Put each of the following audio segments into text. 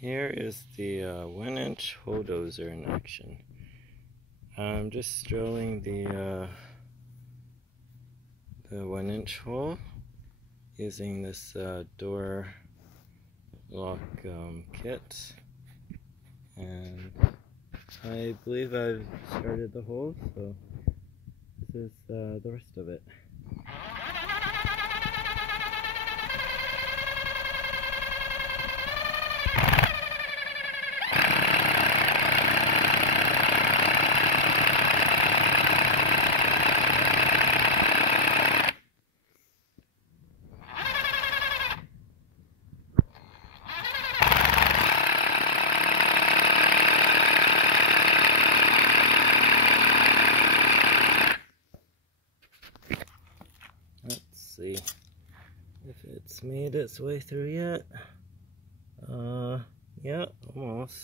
Here is the 1-inch hole dozer in action. I'm just drilling the 1-inch hole using this door lock kit, and I believe I've started the hole, so this is the rest of it. Let's see if it's made its way through yet. Yeah, almost.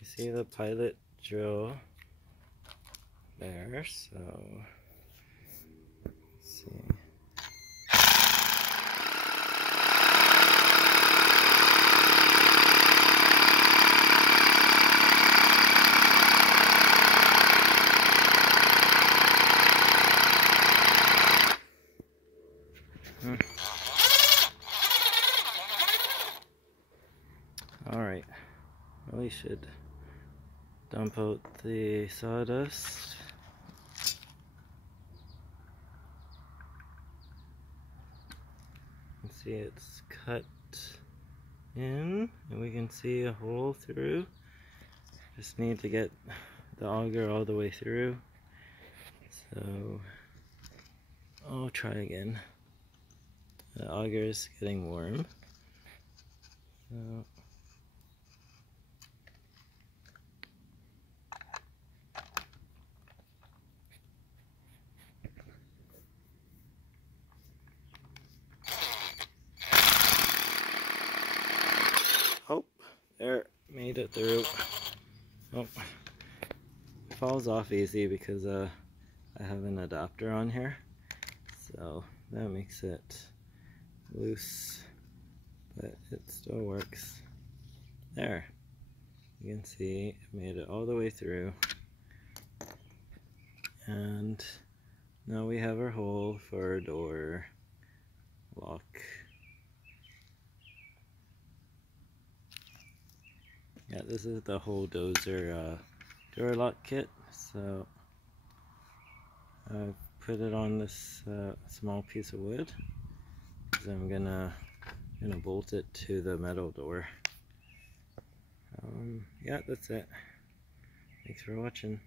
You see the pilot drill there, so let's see. Alright, we should dump out the sawdust. You can see it's cut in, and we can see a hole through. Just need to get the auger all the way through. So I'll try again. The auger is getting warm. So oh, there, made it through. Oh, it falls off easy because I have an adapter on here, so that makes it loose, but it still works. There, you can see it made it all the way through, and now we have our hole for our door lock. Yeah, this is the whole Dozer door lock kit. So I've put it on this small piece of wood because I'm gonna bolt it to the metal door. Yeah, that's it. Thanks for watching.